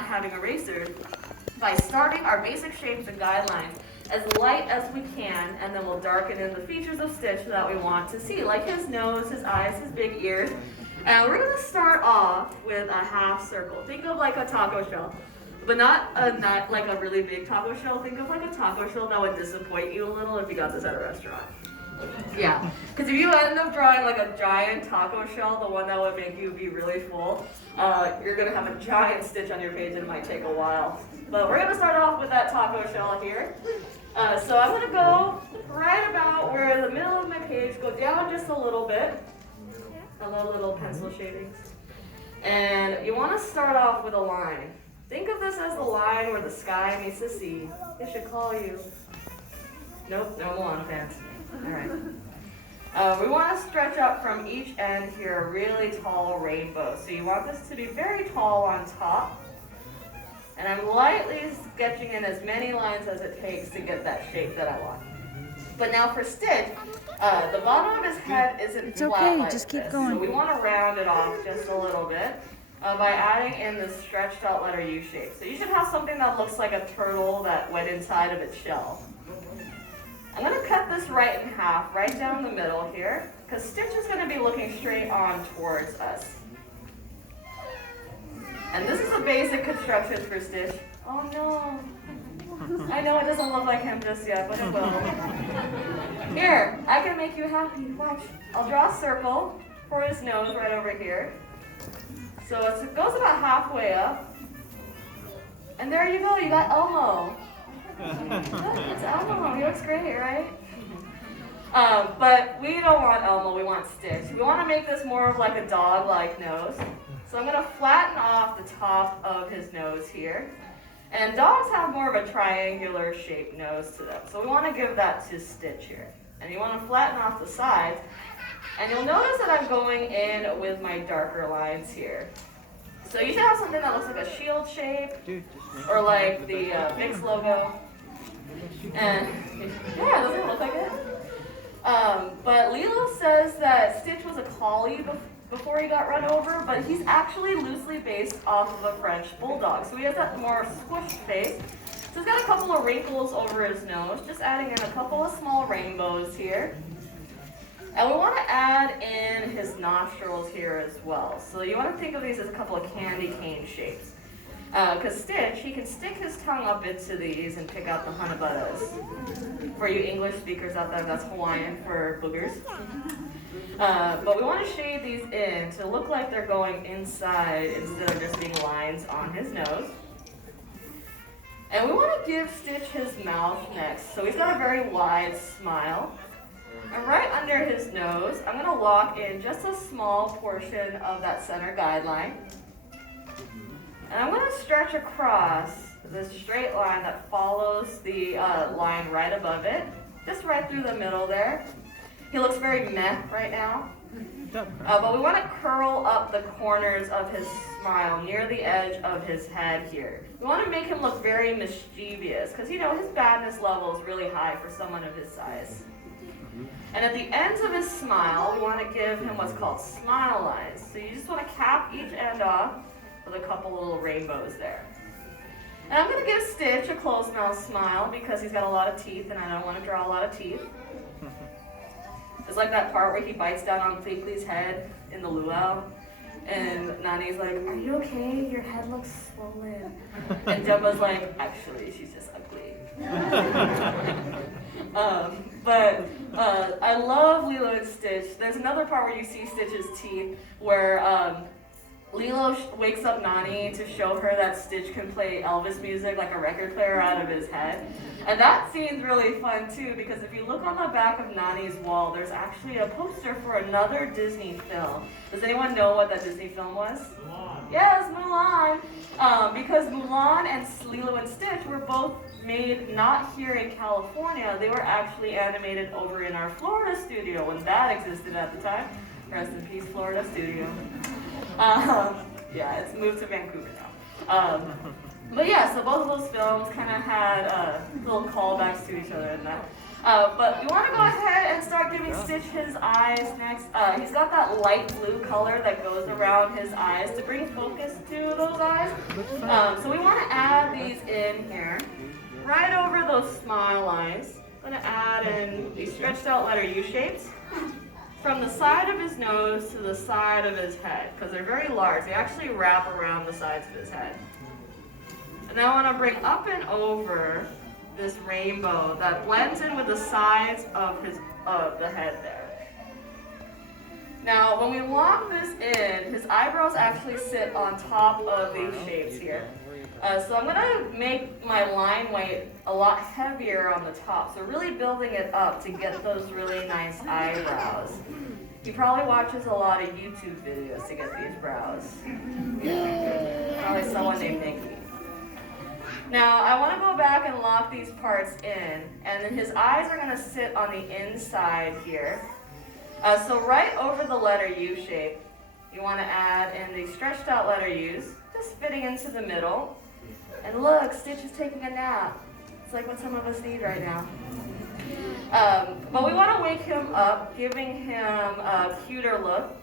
having erasers by starting our basic shapes and guidelines as light as we can, and then we'll darken in the features of Stitch that we want to see, like his nose, his eyes, his big ears. And we're going to start off with a half circle. Think of like a taco shell, but not like a really big taco shell. Think of like a taco shell that would disappoint you a little if you got this at a restaurant. Yeah, because if you end up drawing like a giant taco shell, the one that would make you be really full, you're going to have a giant Stitch on your page and it might take a while. But we're going to start off with that taco shell here. So I'm going to go right about where the middle of my page, go down just a little bit. I love little pencil shadings. And you want to start off with a line. Think of this as the line where the sky meets the sea. It should call you. Nope, no Moana fans. Alright. We want to stretch up from each end here a really tall rainbow. So you want this to be very tall on top. And I'm lightly sketching in as many lines as it takes to get that shape that I want. But now for Stitch, the bottom of his head isn't flat okay, like just keep this. going. So we want to round it off just a little bit by adding in the stretched out letter U shape. So you should have something that looks like a turtle that went inside of its shell. I'm going to cut this right in half, right down the middle here, because Stitch is going to be looking straight on towards us. And this is a basic construction for Stitch. Oh no. I know it doesn't look like him just yet, but it will. Here, I can make you happy. Watch. I'll draw a circle for his nose right over here. So it goes about halfway up. And there you go, you got Elmo. Look, it's Elmo. He looks great, right? But we don't want Elmo, we want Stitch. We want to make this more of like a dog-like nose. So I'm going to flatten off the top of his nose here. And dogs have more of a triangular shaped nose to them. So we want to give that to Stitch here. And you want to flatten off the sides. And you'll notice that I'm going in with my darker lines here. So you should have something that looks like a shield shape, or like the Vicks logo. And yeah, doesn't it look like it? But Lilo says that Stitch was a collie before he got run over, but he's actually loosely based off of a French bulldog. So he has that more squished face. So he's got a couple of wrinkles over his nose, just adding in a couple of small rainbows here. And we want to add in his nostrils here as well. So you want to think of these as a couple of candy cane shapes. Because Stitch, he can stick his tongue up into these and pick out the hanabatas. For you English speakers out there, that's Hawaiian for boogers. But we want to shade these in to look like they're going inside instead of just being lines on his nose. And we want to give Stitch his mouth next. So he's got a very wide smile. And right under his nose, I'm going to lock in just a small portion of that center guideline. And I'm going to stretch across this straight line that follows the line right above it, just right through the middle there. He looks very meh right now. But we want to curl up the corners of his smile near the edge of his head here. We want to make him look very mischievous because, you know, his badness level is really high for someone of his size. And at the ends of his smile, we want to give him what's called smile lines. So you just want to cap each end off with a couple little rainbows there. And I'm going to give Stitch a closed mouth smile because he's got a lot of teeth and I don't want to draw a lot of teeth. It's like that part where he bites down on Pleakley's head in the luau. And Nani's like, "Are you okay? Your head looks swollen." And Jumba's like, "Actually, she's just ugly." But I love Lilo and Stitch. There's another part where you see Stitch's teeth where Lilo wakes up Nani to show her that Stitch can play Elvis music like a record player out of his head. And that scene's really fun too because if you look on the back of Nani's wall, there's actually a poster for another Disney film. Does anyone know what that Disney film was? Mulan. Yes, Mulan. Because Mulan and Lilo and Stitch were both made not here in California. They were actually animated over in our Florida studio when that existed at the time. Rest in peace, Florida studio. Yeah, it's moved to Vancouver now. But yeah, so both of those films kind of had little callbacks to each other and that. But you want to go ahead and start giving Stitch his eyes next. He's got that light blue color that goes around his eyes to bring focus to those eyes. So we want to add these in here, right over those smile lines. I'm going to add in these stretched out letter U shapes from the side of his nose to the side of his head, because they're very large. They actually wrap around the sides of his head. And now I want to bring up and over this rainbow that blends in with the sides of the head there. Now, when we lock this in, his eyebrows actually sit on top of these shapes here. So I'm going to make my line weight a lot heavier on the top, so really building it up to get those really nice eyebrows. He probably watches a lot of YouTube videos to get these brows. Yeah, probably someone named Nikki. Now, I want to go back and lock these parts in, and then his eyes are going to sit on the inside here. So right over the letter U shape, you want to add in the stretched out letter U's, just fitting into the middle. And look, Stitch is taking a nap. It's like what some of us need right now. But we want to wake him up, giving him a cuter look.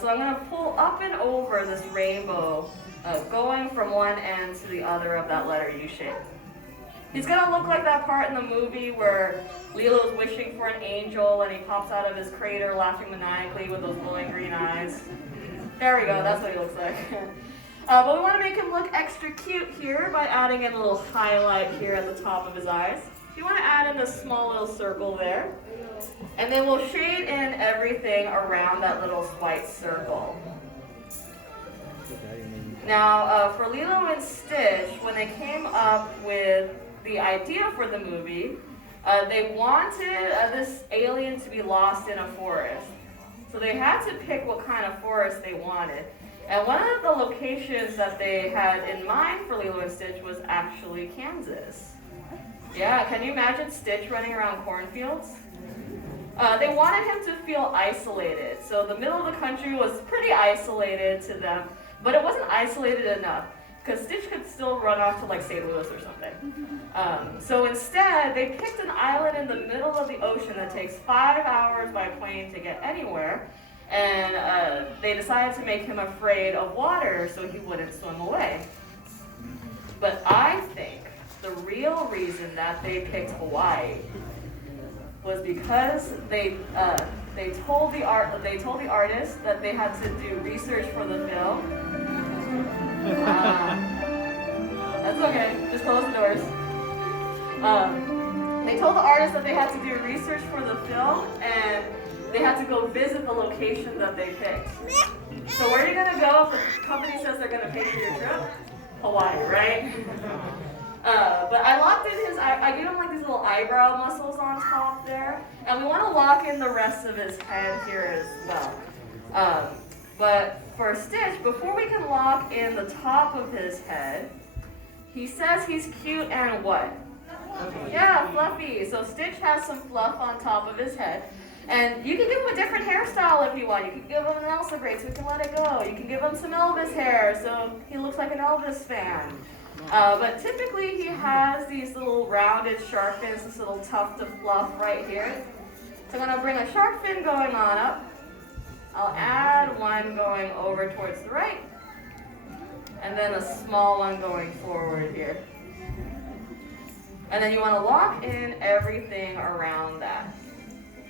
So I'm going to pull up and over this rainbow, going from one end to the other of that letter U shape. He's going to look like that part in the movie where Lilo's wishing for an angel and he pops out of his crater laughing maniacally with those glowing green eyes. There we go, that's what he looks like. But we want to make him look extra cute here by adding in a little highlight here at the top of his eyes. You want to add in this small little circle there. And then we'll shade in everything around that little white circle. Now, for Lilo and Stitch, when they came up with the idea for the movie, they wanted this alien to be lost in a forest. So they had to pick what kind of forest they wanted. And one of the locations that they had in mind for Lilo and Stitch was actually Kansas. Yeah, can you imagine Stitch running around cornfields? They wanted him to feel isolated. So the middle of the country was pretty isolated to them, but it wasn't isolated enough because Stitch could still run off to like St. Louis or something. So instead, they picked an island in the middle of the ocean that takes 5 hours by plane to get anywhere. And they decided to make him afraid of water so he wouldn't swim away. But I think the real reason that they picked Hawaii was because they told the artist that they had to do research for the film. That's okay. Just close the doors. They told the artist that they had to do research for the film and they had to go visit the location that they picked. So where are you going to go if the company says they're going to pay for your trip? Hawaii, right? But I locked in his, I gave him like these little eyebrow muscles on top there. And we want to lock in the rest of his head here as well. But for Stitch, before we can lock in the top of his head, he says he's cute and what? Yeah, fluffy. So Stitch has some fluff on top of his head. And you can give him a different hairstyle if you want. You can give him an Elsa braid so he can let it go. You can give him some Elvis hair so he looks like an Elvis fan. But typically he has these little rounded shark fins, this little tuft of fluff right here. So I'm going to bring a shark fin going on up. I'll add one going over towards the right. And then a small one going forward here. And then you want to lock in everything around that.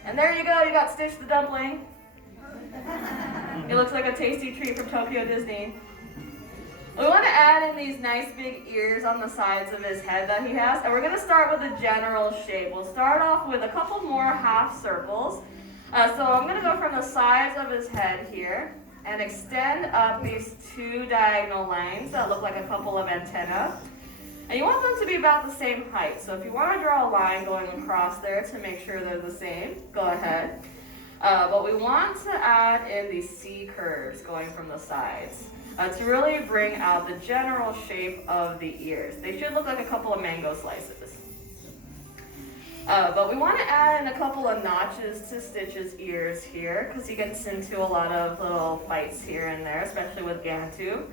And there you go, you got Stitch the dumpling. It looks like a tasty treat from Tokyo Disney. We want to add in these nice big ears on the sides of his head that he has. And we're going to start with a general shape. We'll start off with a couple more half circles. So I'm going to go from the sides of his head here and extend up these two diagonal lines that look like a couple of antennae. And you want them to be about the same height. So if you want to draw a line going across there to make sure they're the same, go ahead. But we want to add in these C curves going from the sides to really bring out the general shape of the ears. They should look like a couple of mango slices. But we want to add in a couple of notches to Stitch's ears here because he gets into a lot of little fights here and there, especially with Gantu.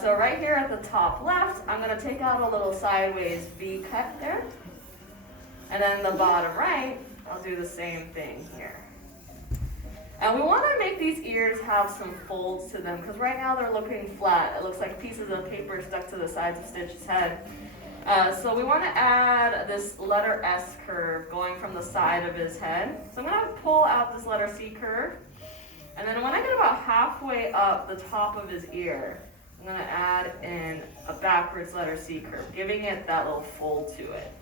So right here at the top left, I'm going to take out a little sideways V cut there. And then the bottom right, I'll do the same thing here. And we want to make these ears have some folds to them because right now they're looking flat. It looks like pieces of paper stuck to the sides of Stitch's head. So we want to add this letter S curve going from the side of his head. So I'm going to pull out this letter C curve. And then when I get about halfway up the top of his ear, I'm going to add in a backwards letter C curve, giving it that little fold to it.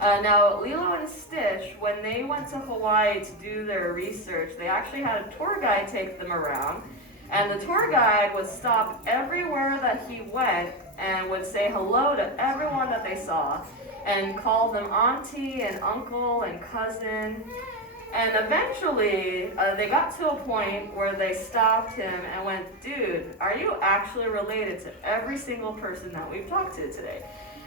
Now, Lilo and Stitch, when they went to Hawaii to do their research, they actually had a tour guide take them around. And the tour guide would stop everywhere that he went and would say hello to everyone that they saw and call them auntie and uncle and cousin. And eventually, they got to a point where they stopped him and went, dude, are you actually related to every single person that we've talked to today?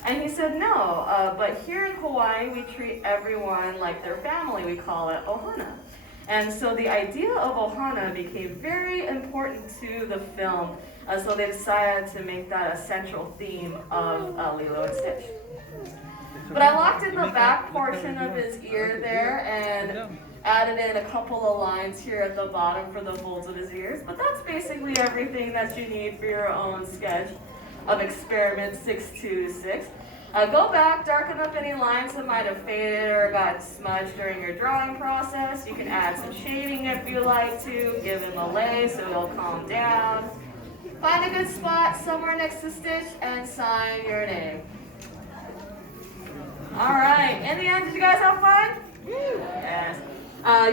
And he said, no, but here in Hawaii, we treat everyone like their family. We call it ohana. And so the idea of ohana became very important to the film. So they decided to make that a central theme of Lilo and Stitch. But I locked in the back portion of his ear there and added in a couple of lines here at the bottom for the folds of his ears. But that's basically everything that you need for your own sketch of experiment 626. Go back, darken up any lines that might have faded or got smudged during your drawing process. You can add some shading if you like to, give him a lay so he'll calm down. Find a good spot somewhere next to Stitch and sign your name. Alright, in the end, did you guys have fun? Yes.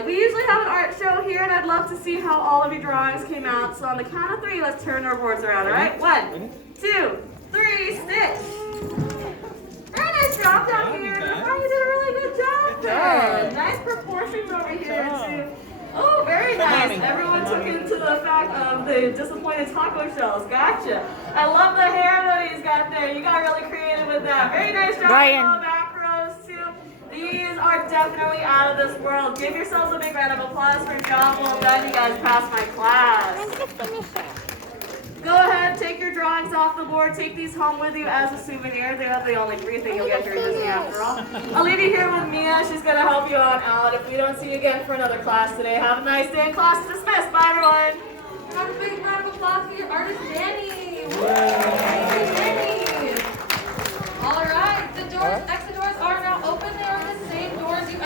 We usually have an art show here, and I'd love to see how all of your drawings came out. So on the count of 3, let's turn our boards around, alright? 1, 2, 3, Stitch! Very nice job down here. Oh, you did a really good job there. Nice proportions over here, too. Oh, very nice. Everyone took into the fact of the disappointed taco shells. Gotcha. I love the hair that he's got there. You got really creative with that. Very nice job on the back rows, too. These are definitely out of this world. Give yourselves a big round of applause for job well done. You guys passed my class. I'm going to finish it. Go ahead, take your drawings off the board. Take these home with you as a souvenir. They're the only free thing you'll get here at Disney after all. I'll leave you here with Mia. She's going to help you on out. If we don't see you again for another class today, have a nice day. Class is dismissed. Bye, everyone. Have a big round of applause for your artist, Danny. Woo!